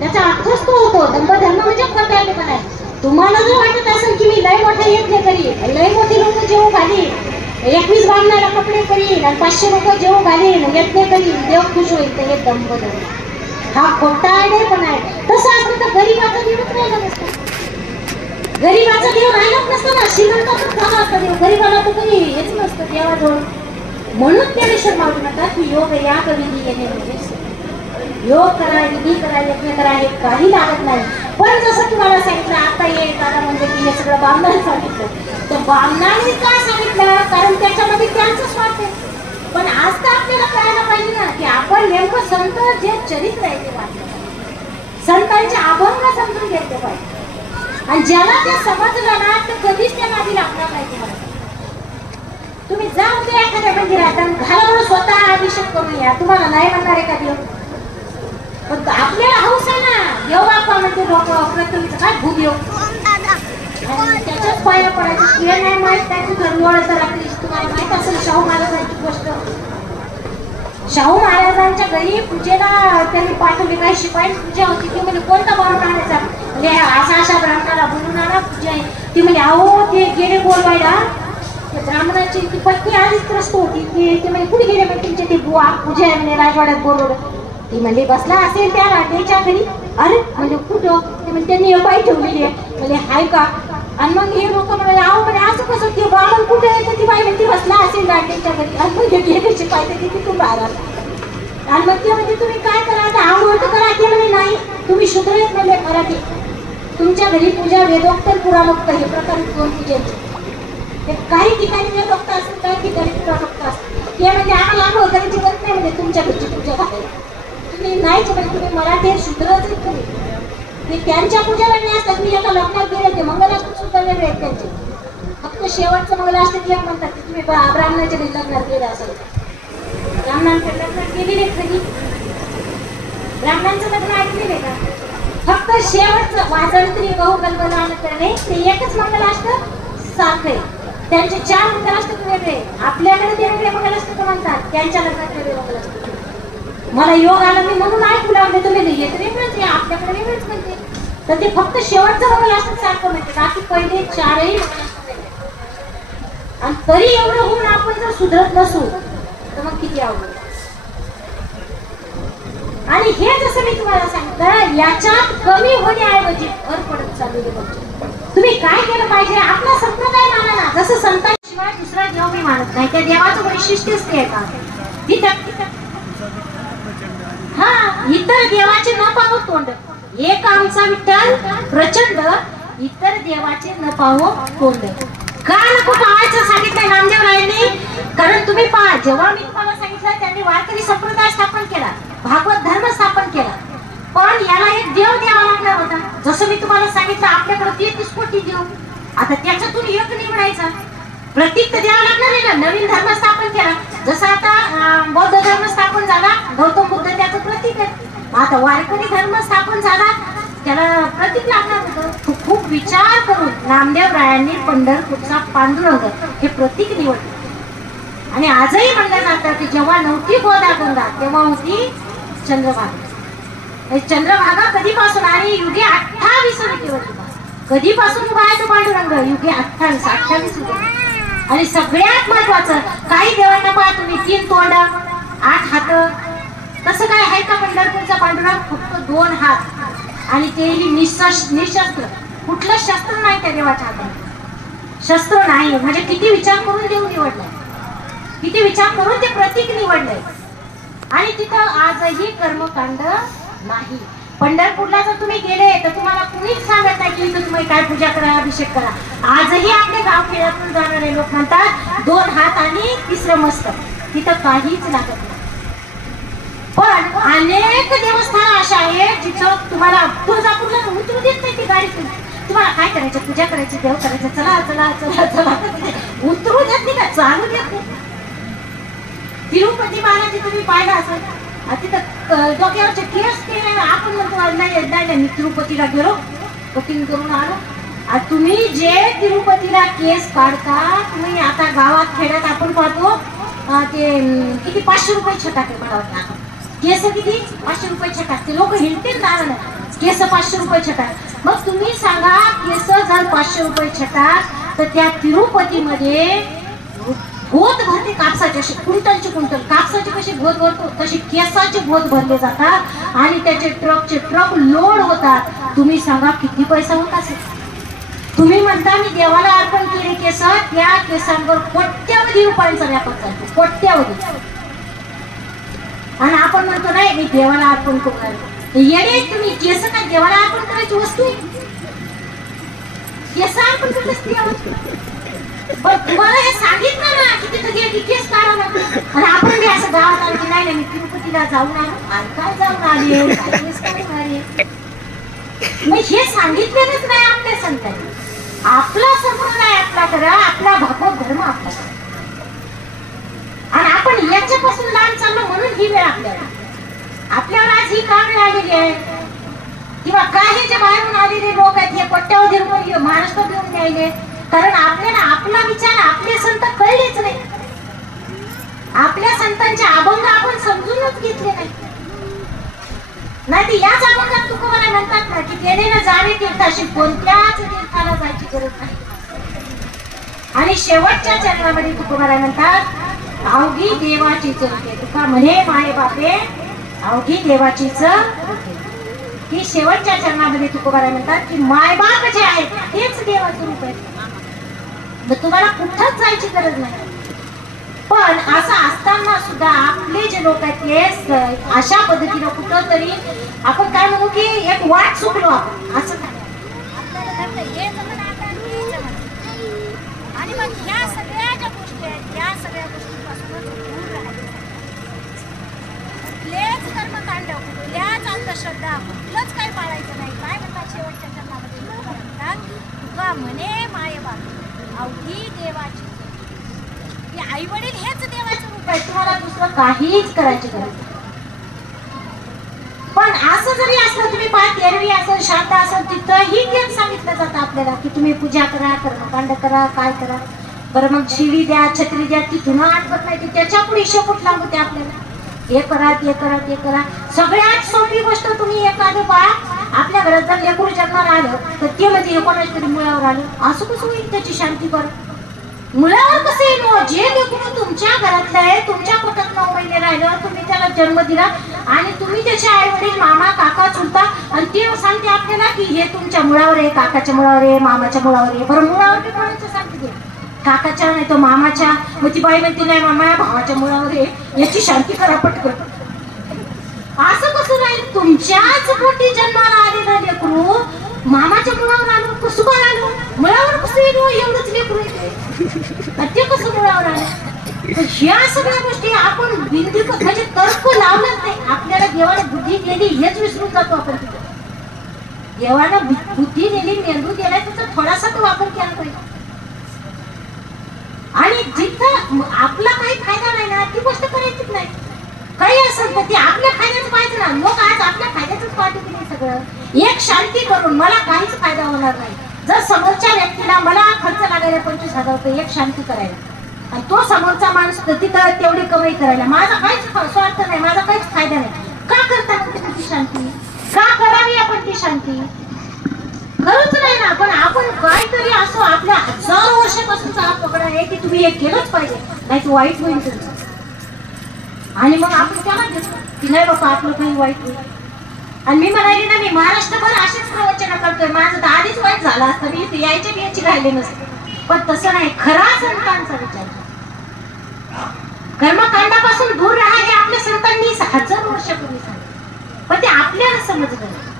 त्याचा अर्थच तो होतो. दंभधर्म म्हणजे खटाळेपणा आहे. तुम्हाला जर वाटत असेल की मी लय मोठे यज्ञ करीन, लय मोठी लोक जेवू घालीन, 21 बामणाला कपडे करीन, आणि 500 लोक जेवू घालीन, यज्ञ करीन, देव खुश होईल, तर हे दंभधर्म, हा खोटारडेपणा आहे. तसं असतं तर गरीबाचा देवच राहिला नसतो. गरीबाचा देव राहिलाच नसतं ना. श्रीमंताचा झाला असता देव, गरीबाला तर काही हेच नसतं देवाजवळ. म्हणून ज्ञानेश्वर माऊली म्हणतात की योग याग विधी येणे म्हणजे योग करा, विधी करा, यज्ञ करा, हे काही लागत नाही. पण जसं तुम्हाला सांगितलं आता हे दादा म्हणजे की हे सगळं बामणाने सांगितलं, तर बामणाने का सांगितलं? कारण त्याच्यामध्ये त्यांचं स्वार्थ आहे. पण आज तर आपल्याला कळायला पाहिजे ना की आपण नेमकं संत जे चरित्र आहे ते वाटलं, संतांचे अभंग समजून घेतले पाहिजे. आणि ज्याला ते समजलं ना तर कधीच त्या नादी लागणार नाही. तुम्हाला तुम्ही जाऊ ते एखाद्या मंदिरात आणि घरावर स्वतः अभिषेक करून या, तुम्हाला नाही म्हणणार आहे का देव? पण आपल्याला हौस आहे ना, देव बाप्पा म्हणते लोक प्रथमचं काय भूदेव, आणि त्याच्याच पाया पडायचं. हे नाही माहित त्याचं धर्मवळचं रात्री. तुम्हाला माहित असेल शाहू महाराजांची गोष्ट. शाहू महाराजांच्या घरी पूजेला त्यांनी पाठवली, काही शिपाई पूजा होती. ती म्हणजे कोणता ब्राह्मण आणायचा, म्हणजे अशा अशा ब्राह्मणाला बोलून आणा पूजा आहे. ती म्हणजे अहो ते गेले बोलवायला, ब्राह्मणाची ती पत्नी आधीच त्रस्त होती. ते म्हणजे कुठे गेले म्हणजे तुमचे ते बुवा पूजा आहे म्हणजे राजवाड्यात बोलवलं. ती म्हणजे बसला असेल त्या राठेच्या घरी. अरे म्हणजे कुठं? ते म्हणजे त्यांनी एक बाई ठेवलेली आहे. म्हणजे हाय का? आणि मग हे लोक म्हणजे अहो म्हणजे असं कसं, ते ब्राह्मण कुठे आहे? तर ती बाई म्हणजे बसला असेल राठेच्या घरी. आणि मग गेले शिपाई तर किती तू बाहेर आला. आणि मग ते म्हणजे तुम्ही काय करा, तर आंघोळ करा. ते म्हणजे नाही, तुम्ही शुद्ध आहेत म्हणजे मराठी, तुमच्या घरी पूजा वेदोक्त पुराणोक्त हे प्रकार 2 पूजेचे. ते काही ठिकाणी वेदोक्त असतात, काही ठिकाणी पुराणोक्त असतात. ते म्हणजे आम्हाला आंघोळ करायची गरज नाही, म्हणजे तुमच्या घरची पूजा करायला तुम्ही नाहीच. म्हणजे तुम्ही मराठी शूद्रच आहेत तुम्ही. ते त्यांच्या पूजा वेगळ्या असतात. मी एका लग्नात गेले ते मंगलाष्टक सुद्धा वेगळे आहेत त्यांचे. फक्त शेवटचं मंगलाष्टक एक म्हणतात की तुम्ही ब्राह्मणाच्या लग्नात गेले असेल. ब्राह्मणांच्या लग्नात गेलेले कधी? ब्राह्मणांचं लग्न ऐकलेले का? फक्त शेवटचं वाजंत्री गहू कल्पना करणे ते एकच मंगलाष्टक सारखे. त्यांचे 4 मंगलाष्टक वेगळे. आपल्याकडे ते वेगळे मंगलाष्टक म्हणतात, त्यांच्या लग्नात वेगळे मंगलाष्टक. मला योग आला मी म्हणून ऐकू लागले. तुम्ही येत वेगळंच आहे, आपल्याकडे वेगळंच म्हणते. तर ते फक्त शेवटचं मंगलाष्टक सारखं म्हणते, बाकी पहिले 4ही मंगलाष्टक वेगळे. आणि तरी एवढं होऊन आपण जर सुधरत नसू तर मग किती अवघड. आणि हे जसं मी तुम्हाला सांगितलं, याच्यात कमी होण्याऐवजी भर पडत चाललेले बघतो. तुम्ही काय केलं पाहिजे? आपला संप्रदाय माना ना. जसं संतांशिवाय दुसरा देव मी मानत नाही. त्या देवाचं वैशिष्ट्यच ते का इतर देवाचे न पाहो तोंड. एक आमचा विठ्ठल प्रचंड, इतर देवाचे न पाहो तोंड. का नको पाहायचं सांगितलंय नामदेवरायांनी? कारण तुम्ही पहा, जेव्हा मी तुम्हाला सांगितलं त्यांनी वारकरी संप्रदाय स्थापन केला, भागवत धर्म स्थापन केला, पण याला एक देव द्यावा लागला होता. जसं मी तुम्हाला सांगितलं आपल्याकडे 33 कोटी देव, आता त्याच्यातून एक निवडायचा. प्रतीक तर द्यावं लागणार आहे ना. नवीन धर्म स्थापन केला, जसं आता बौद्ध धर्म स्थापन झाला, गौतम बुद्ध त्याचं प्रतीक आहे. आता वारकरी धर्म स्थापन झाला, त्याला प्रतीक लागणार होतं. खूप विचार करून नामदेवरायांनी पंढरपूरचा पांडुरंग हे प्रतीक निवडलं. आणि आजही म्हणलं जातं की जेव्हा नव्हती गोदागंगा तेव्हा होती चंद्रभागा. चंद्रभागा कधीपासून? आणि युगे 28 कधीपासून उभा आहे तो पांडुरंग? युगे 28 आणि सगळ्यात महत्वाचं, काही देवांना पहा तुम्ही 3 तोंड 8 हात. तसं काय आहे का पंढरपूरचा पांडुरंग? फक्त 2 हात आणि तेही निशस्त्र. कुठलं शस्त्र नाही त्या देवाच्या हातात. शस्त्र नाही म्हणजे किती विचार करून देव निवडलाय, किती विचार करून ते प्रतीक निवडलंय. आणि तिथं आजही कर्मकांड नाही. पंढरपूरला जर तुम्ही गेले तर तुम्हाला कुणीच सांगत नाही की इथं तुम्ही काय पूजा करा, अभिषेक करा. आजही आपले गाव खेड्यातून जाणारे लोक म्हणतात 2 हात आणि 3 मस्तक. तिथं काहीच लागत नाही. पण अनेक देवस्थान अशा आहेत जिथं तुम्हाला तुळजापूरला उतरू देत नाही ती गाडी. तुम्हाला काय करायचं? पूजा करायची, देव करायचं, चला चला चला चला. उतरू देत नाही का? चालू देत नाही. तिरुपती बालाजी तुम्ही पाहिलं असेल, तिथं डोक्यावरचे केस ते आपण म्हणतो नाही मी तिरुपतीला गेलो, कटिंग करून आलो. तुम्ही जे तिरुपतीला केस काढता, तुम्ही आता गावात खेड्यात आपण पाहतो ते किती 500 रुपये छटाके बनवतात. केस किती? 500 रुपये छटाक. ते लोक हिंडतील दारण, केस 500 रुपये छटाक. मग तुम्ही सांगा, केस जर 500 रुपये छटाक तर त्या तिरुपतीमध्ये भोत भरते कापसाचे, असे क्विंटलचे क्विंटल कापसाचे कसे भोत भरतो तसे केसाचे भोत भरले जातात आणि त्याचे ट्रकचे ट्रक लोड होतात. तुम्ही सांगा किती पैसा होत असेल? तुम्ही म्हणता मी देवाला अर्पण केले केस, त्या केसांवर कोट्यावधी रुपयांचा व्यापार चालतो, कोट्यावधी. आणि आपण म्हणतो नाही मी देवाला अर्पण करणार. येणे तुम्ही केस काय देवाला अर्पण करायची वस्तू आहे? केस अर्पण करतेस पण तुम्हाला हे सांगितलं ना की तिथं गेली केस काढा लागतो. आणि आपण बी असं गावात आलं की नाही मी तिरुपतीला जाऊन आलो, काय जाऊन आले, केस काढून आले. मग हे सांगितलेलंच नाही आपल्या संतांनी. आपला संप्रदाय आपला करा, आपला भागवत धर्म आपला करा. आणि आपण याच्यापासून लांब चाललो म्हणून ही वेळ आपल्यावर आज ही का वेळ आलेली आहे. किंवा काही जे बाहेरून आलेले लोक आहेत हे कोट्यावधी रुपये महाराष्ट्रात येऊन द्यायले, कारण आपल्याला आपला विचार आपले संत कळलेच नाही. आपल्या संतांचे अभंग आपण समजूनच घेतले नाही. नाही याच अभंगात तुकोबाराय म्हणतात ना की गेले ना जावे तीर्थाशी, कोणत्याच तीर्थाला जायची गरज नाही. आणि शेवटच्या चरणामध्ये तुकोबाराय म्हणतात अवघी देवाची चरते. तुका म्हणे माये बापे अवघी देवाची चरते. की शेवटच्या चरणामध्ये तुकोबाराय म्हणतात की मायबाप जे आहेत तेच देवाचं रूप आहे. तुम्हाला कुठंच जायची गरज नाही. पण असं असताना सुद्धा आपले जे लोक आहेत ते अशा पद्धतीनं कुठं तरी आपण काय म्हणू की एक वाट चुकलो आपण असं काय. आणि मग ह्या सगळ्या ज्या गोष्टी आहेत या सगळ्या गोष्टींपासून दूर राहायचं. कुठलेच कर्मकांड, कुठल्याच अंधश्रद्धा, कुठलंच काही पाळायचं नाही. काय म्हणतात आई वडील हेच देवाचं रूप आहे, तुम्हाला दुसरं काहीच करायची गरज नाही. पण असं जरी असलं, तुम्ही पाच एरवी असेल, शांत असेल, तिथंही तेच सांगितलं जातं आपल्याला की तुम्ही पूजा करा, कर्मकांड करा, काय करा. बरं मग शिडी द्या, छत्री द्या, तिथून आठवत नाही, त्याच्या पुढे शेपूट लागू ते आपल्याला. हे करा, ते करा, ते करा. सगळ्यात सोपी गोष्ट, तुम्ही एखादं बाळ आपल्या घरात जर लेकरू जन्माला आलं तर ते म्हणजे कोणाच्या तरी मुळावर आलं, असं कसं होईल त्याची शांती? बरं मुळावर कसं येईल? जे लेकरू तुमच्या घरातलं आहे, तुमच्या पोटात 9 महिने राहिलं, तुम्ही त्याला जन्म दिला आणि तुम्ही त्याचे आई वडील, मामा, काका, चुलता, आणि ते सांगते आपल्याला की हे तुमच्या मुळावर आहे, काकाच्या मुळावर आहे, मामाच्या मुळावर आहे. बरं मुळावर मी कोणाच्या सांगते? काकाच्या नाही तो मामाच्या. मग ती बाई म्हणते नाही मामा भावाच्या मुळावर आहे, याची शांती करा पटकन. असं कसं राहील? तुमच्याच पोटी जन्माला आलेलं लेकरू मामाच्या मुळावर आलो, कसं काय आलो? मुळावर कसं येईल? एवढंच लेकरू येते, ते कसं मुळावर आलं? ह्या सगळ्या गोष्टी आपण बिंदू म्हणजे तर्क लावलंच नाही. आपल्याला देवाने बुद्धी दिली हेच विसरून जातो आपण. तिथे देवानं बुद्धी दिली, मेंदू दिलाय, त्याचा थोडासा तो वापर केला पाहिजे. आणि जिथं आपला काही फायदा नाही ना, ती गोष्ट करायचीच नाही. काही असेल तर ते आपल्या फायद्याचं पाहिजे ना. लोक आज आपल्या फायद्याचंच पाहते की नाही सगळं. एक शांती करून मला काहीच फायदा होणार नाही. जर समोरच्या व्यक्तीला मला खर्च लागायला 25,000 रुपये एक शांती करायला, आणि तो समोरचा माणूस तिथं तेवढी कमाई करायला, माझा काहीच स्वार्थ नाही, माझा काहीच फायदा नाही. का करता मग ती शांती? का करावी आपण ती शांती? खरंच नाही ना. पण आपण काहीतरी असो, आपल्या हजारो वर्षापासूनचा हा पकड आहे की तुम्ही हे केलंच पाहिजे, नाही तर वाईट होईल तुमचं. आणि मग आपण त्याला घेतो की नाही बाबा आपलं काही वाईट होईल. आणि मी म्हणाली ना, मी महाराष्ट्रभर अशीच प्रवचन करतोय, माझं तर आधीच वाईट झालं असतं, मी इथे यायची राहिले नसते. पण तसं नाही. खरा संतांचा विचार, कर्मकांडापासून दूर राहा हे आपल्या संतांनी 1000 वर्षापूर्वी सांगितलं, पण ते आपल्याला समजलं नाही.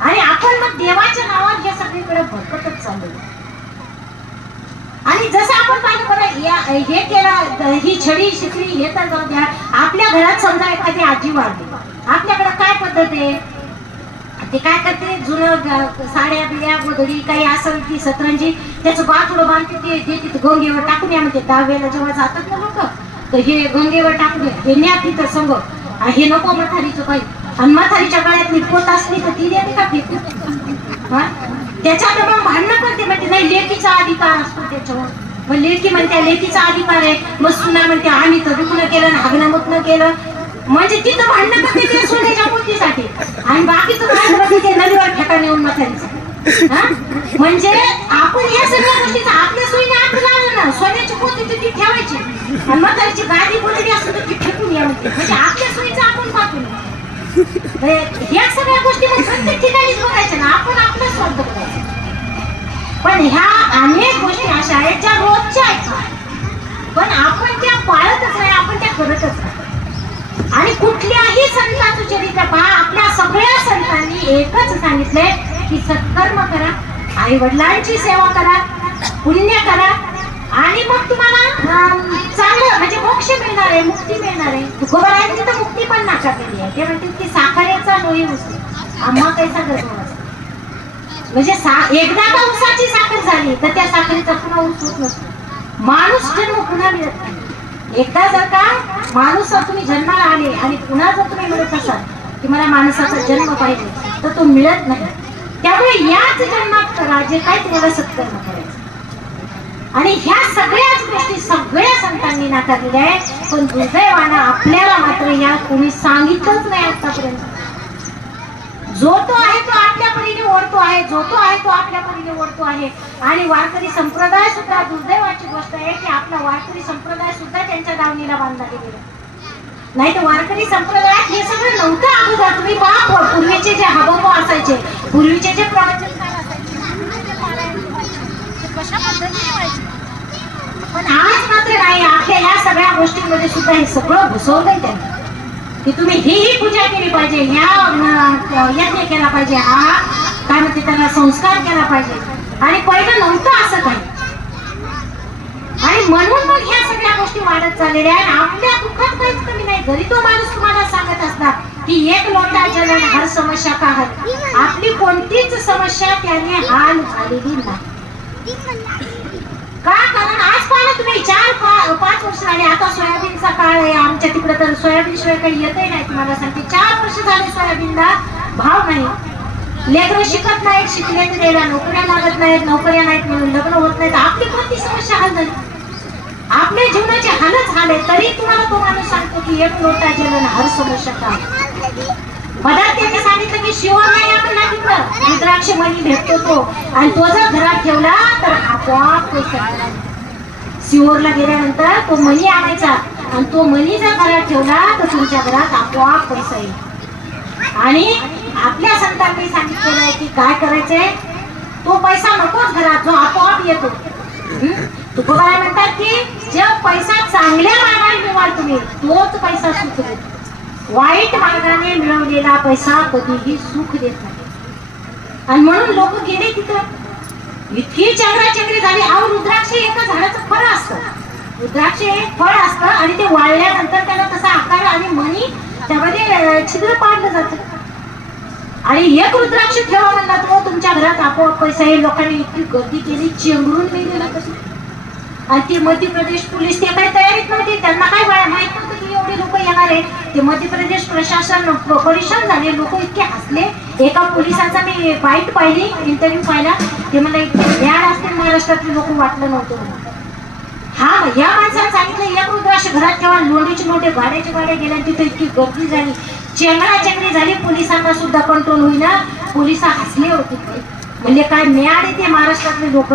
आणि आपण मग देवाच्या नावात हे सगळीकडे भरकटच चाललो. आणि जसं आपण पाहिलं बरं, हे केलं, ही छडी शिकली, हे तर जाऊ द्या. आपल्या घरात समजा एखादी आजी वाढली, आपल्याकडे काय पद्धत आहे? ते काय करते, जुनं साड्या बिड्या गोधडी काही असेल ती सतरंजी, त्याचं बाथडं बांधते, ते तिथे गंगेवर टाकून या. म्हणते दहावेला जेव्हा जातात ना लोक, तर हे गंगेवर टाकून हे न्या तिथं संग. हे नको म्हातारीचं काही. आणि म्हातारीच्या गळ्यातली पोत असली तर ती द्यावी का फेकून? त्याच्यात मग भांडणं करते, म्हणजे नाही लेकीचा अधिकार असतो त्याच्यावर. मग लेकी म्हणते लेकीचा अधिकार आहे, मग सुना म्हणते आम्ही तर दुखणं केलं, हागणं मुतणं केलं. म्हणजे तिथं भांडणं करते ते सोन्याच्या पोतीसाठी, आणि बाकीचं काय करते ते नदीवर फेका नेऊन म्हातारीचं. म्हणजे आपण या सगळ्या गोष्टीचा आपल्या सोयीने आपण लावलं ना, सोन्याची पोती ती ठेवायची, आणि म्हातारीची गादी बोलली असं तर ती फेकून या म्हणते. म्हणजे आपल्या सोयीचं आपण पाहतो. ह्या सगळ्या गोष्टी प्रत्येक ठिकाणीच बघायच्या ना, आपण आपला स्वार्थ बघायचा. पण ह्या अनेक गोष्टी अशा आहेत ज्या रोजच्या आहेत, पण आपण त्या पाळतच नाही, आपण त्या करतच नाही. आणि कुठल्याही संतांचं चरित्र पहा, आपल्या सगळ्या संतांनी एकच सांगितलंय की सत्कर्म करा, आई वडिलांची सेवा करा, पुण्य करा, आणि मग तुम्हाला चांगलं म्हणजे मोक्ष मिळणार आहे, मुक्ती मिळणार आहे. तुकोबारायांची तर मुक्ती पण नाकारलेली आहे. ते म्हणतात की साखरेचा लोही उसतो, आम्हा कैसा गर्भ. म्हणजे एकदा का उसाची साखर झाली तर त्या साखरेचा पुन्हा ऊस होत नसतो. माणूस जन्म पुन्हा मिळत नाही. एकदा जर का माणूस तुम्ही जन्माला आले आणि पुन्हा जर तुम्ही मिळत असाल की मला माणसाचा जन्म पाहिजे, तर तो मिळत नाही. त्यामुळे याच जन्मात करा जे काय तुम्हाला सत्कर्म करायचं. आणि ह्या सगळ्याच गोष्टी सगळ्या संतांनी नाकारलेल्या आहे. पण दुर्दैवानं आपल्याला मात्र ह्या कोणी सांगितलंच नाही आतापर्यंत. जो तो आहे तो आपल्या परीने ओढतो आहे, जो तो आहे तो आपल्या परीने ओढतो आहे. आणि वारकरी संप्रदाय सुद्धा, दुर्दैवाची गोष्ट आहे की आपला वारकरी संप्रदाय सुद्धा त्यांच्या दावणीला बांधला गेलेला. नाही तर वारकरी संप्रदायात हे सगळं नव्हतं अगोदर. तुम्ही पहा, पूर्वीचे जे हबप असायचे, पूर्वीचे जे प्रवचन कशा पद्धतीने व्हायचे, पण आज मात्र नाही. आपल्या ह्या सगळ्या गोष्टींमध्ये सुद्धा हे सगळं घुसवलंय त्यांनी की तुम्ही ही पूजा केली पाहिजे, ह्या यज्ञ केला पाहिजे, हा काय म्हणते त्यांना संस्कार केला पाहिजे. आणि पहिलं नव्हतं असं काही. आणि म्हणून मग ह्या सगळ्या गोष्टी वाढत चाललेल्या आहेत. आपल्या दुःखात काहीच कमी नाही. जरी तो माणूस तुम्हाला सांगत असला की एक लोटा जलन हर समस्या का हल, आपली कोणतीच समस्या त्याने हाल झालेली नाही. का? कारण आज पाहत तुम्ही 4-5 वर्ष झाले, आता सोयाबीनचा काळ आहे आमच्या तिकडे, तर सोयाबीन शिवाय काही येतही नाही. तुम्हाला सांगते 4 वर्ष झाले सोयाबीनला भाव नाही. लेकरं शिकत नाहीत, शिकले तर द्यायला नोकऱ्या लागत नाहीत, नोकऱ्या नाहीत म्हणून लग्न होत नाहीत. आपली कोणती समस्या हल झाली? आपल्या जीवनाचे हालच हाल आहे. तरी तुम्हाला तो माणूस सांगतो की एक लोटा जलन हर समस्या का. पदार्थ त्यांनी सांगितलं की शिवाय नाही आपण तिकडं रुद्राक्ष मणी भेटतो तो, आणि तो जर घरात ठेवला तर आपोआप पैसा. शिवरला गेल्यानंतर तो मणी आणायचा, आणि तो मणी जर घरात ठेवला तर तुमच्या घरात आपोआप पैसा येईल. आणि आपल्या संतांनी सांगितलेलं आहे की काय करायचंय, तो पैसा नकोच घरात, जो आपोआप येतो. तुकोबाराय म्हणतात की जो पैसा चांगल्या मार्गाने मिळवाल तुम्ही, तोच पैसा सुख देतो. वाईट मार्गाने मिळवलेला पैसा कधीही सुख देत नाही. आणि म्हणून लोक गेले तिथं, इतकी चक्राचक्री झाली. अहो, रुद्राक्ष एका झाडाचं फळ असतं, रुद्राक्ष एक फळ असतं, आणि ते वाळल्यानंतर त्याला तसा आकार आणि मणी त्यामध्ये छिद्र पाडलं जातं. आणि एक रुद्राक्ष ठेवा म्हणला तो तुमच्या घरात आपोआप पैसा येईल. लोकांनी इतकी गर्दी केली, चेंगरून मी गेला कशी. आणि ते मध्य प्रदेश पोलीस ते काही तयारीत नव्हते, त्यांना काय माहित नव्हतं की एवढे लोक येणार आहे. ते मध्य प्रदेश प्रशासन परेशान झाले, लोक इतके हसले. एका पोलिसाचा मी बाईट पाहिली, इंटरव्ह्यू पाहिला, ते मला इतके ज्ञान असते महाराष्ट्रातले लोक वाटलं नव्हतं. हा, या माणसाने सांगितलं एक रुद्राक्ष घरात ठेवा. लोंडीचे मोठे गाड्याचे गाड्या गेल्या, तिथे इतकी गर्दी झाली, चेंगराचेंगरी झाली, पोलिसांना सुद्धा कंट्रोल होईना. पोलिस हसले होते, म्हणजे काय मिळाड येते महाराष्ट्रातले लोक.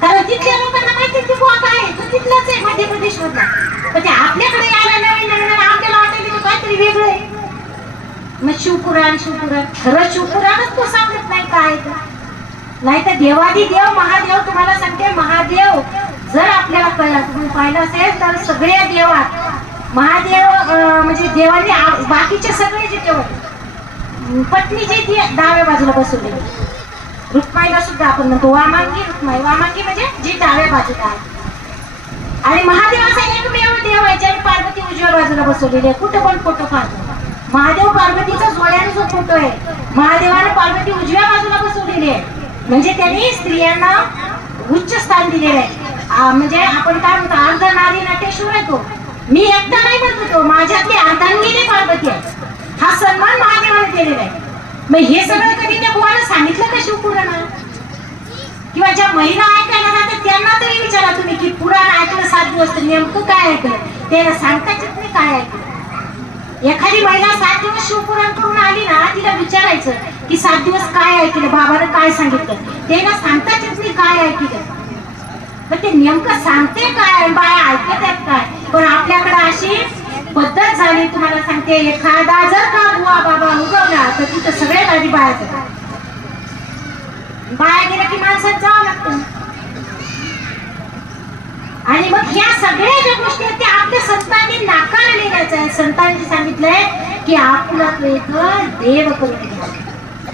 कारण तिथल्या लोकांना माहिती ते बुवा काय आहे, तो तिथलाच आहे मध्य प्रदेश मधला. पण ते आपल्याकडे यायला नवीन नवीन आपल्याला वाटायला काहीतरी वेगळं आहे. मग शिवपुराण खरं शिवपुराणच तो सांगत नाही काय. नाही तर देवादी देव महादेव, तुम्हाला सांगते महादेव जर आपल्याला कळला, तुम्ही पाहिलं असेल तर सगळ्या देवात महादेव म्हणजे देवाने बाकीचे सगळे जे देव, पत्नी जी ती डाव्या बाजूला बसवलेली, रुक्माईला सुद्धा आपण म्हणतो वामांगी रुक्माई. वामांगी म्हणजे जी डाव्या बाजूला आहे. आणि महादेव असा एकमेव देव आहे ज्याने पार्वती उजव्या बाजूला बसवलेली आहे. कुठं पण फोटो पाहतो महादेव पार्वतीचा जोड्याने जो फोटो आहे, महादेवाने पार्वती उजव्या बाजूला बसवलेली आहे. म्हणजे त्यांनी स्त्रियांना उच्च स्थान दिलेलं आहे. म्हणजे आपण काय म्हणतो अर्ध नारी नटेश्वर आहे तो. मी एकटा नाही म्हणतो, तो माझ्यातली अर्धांगिनी पार्वती आहे. हा सन्मान महादेवाने केलेला आहे. मग हे सगळं कधी त्या बुवानं सांगितलं का शिवपुराणात? किंवा ज्या महिला ऐकायला जातात त्यांना तरी विचारा तुम्ही की पुराण ऐकलं 7 दिवस तर नेमकं काय ऐकलं, त्याला सांगताच येत नाही काय ऐकलं. एखादी महिला 7 दिवस शिवपुराण करून आली ना, तिला विचारायचं की 7 दिवस काय ऐकलं, बाबानं काय सांगितलं, त्याला सांगताच येत नाही काय ऐकलं. पण ते नेमकं सांगते काय, बाया ऐकत आहेत काय. पण आपल्याकडे अशी पद्धत झाली, तुम्हाला सांगते, एखादा जर का बुवा बाबा उगवला तर तिथं सगळ्यात आधी बाया जातात. बाया गेल्या की माणसात जावं लागतं. आणि मग ह्या सगळ्या ज्या गोष्टी आहेत त्या आपल्या संतांनी नाकारलेल्याच आहे. संतांनी सांगितलंय की आपला एक देव करून ठेवा,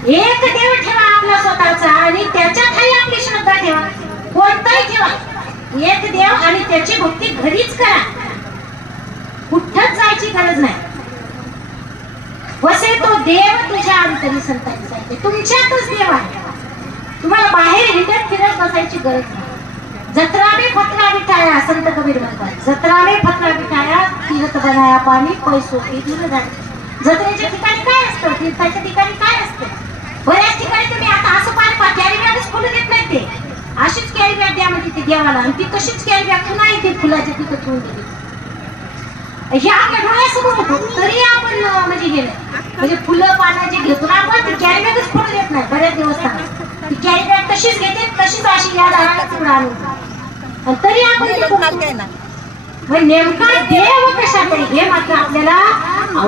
एक देव ठेवा आपला स्वतःचा, आणि त्याच्या खाली आपली श्रद्धा ठेवा. कोणताही ठेवा, एक देव, आणि त्याची भक्ती घरीच करा, कुठंच जायची गरज नाही. वसे तो देव तुझ्या अंतरी, संतांनी सांगितले तुमच्यातच देव आहे. तुम्हाला बाहेर हिंडत फिरत बसायची गरज नाही. जत्रा में फतरा बिठाया, संत कबीर म्हणतात, जत्रा में फतरा बिठाया, तीर्थ बनाया पाणी पैसो की दूर झाले. जत्रेच्या ठिकाणी काय असतं, तीर्थाच्या ठिकाणी काय असतं. बऱ्याच ठिकाणी तुम्ही आता असं पाणी कॅरी बॅगच फुलं देत नाही, ते अशीच कॅरी बॅग द्या म्हणजे ते देवाला, आणि ती तशीच कॅरी बॅग पुन्हा येते फुलाच्या तिथं ठेवून देते. हे आपल्या डोळ्यासमोर होतं तरी आपण म्हणजे गेलं, म्हणजे फुलं पानाची घेतो ना आपण, ती कॅरी बॅगच फुलं देत नाही. बऱ्याच देवस्थानात ती कॅरी बॅग तशीच घेते, तशीच अशी या दाराला तुकडा आणून, तरी आपण नेमका देव कशात आहे हे मात्र आपल्याला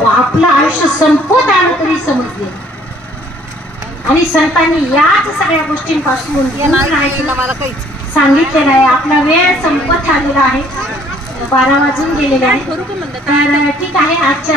आपलं आयुष्य संपत आलं तरी समजले. आणि संतांनी याच सगळ्या गोष्टींपासून सांगितलेलं आहे. आपला वेळ संपत आलेला आहे, 12 वाजून गेलेला आहे. तर ठीक आहे, आजच्या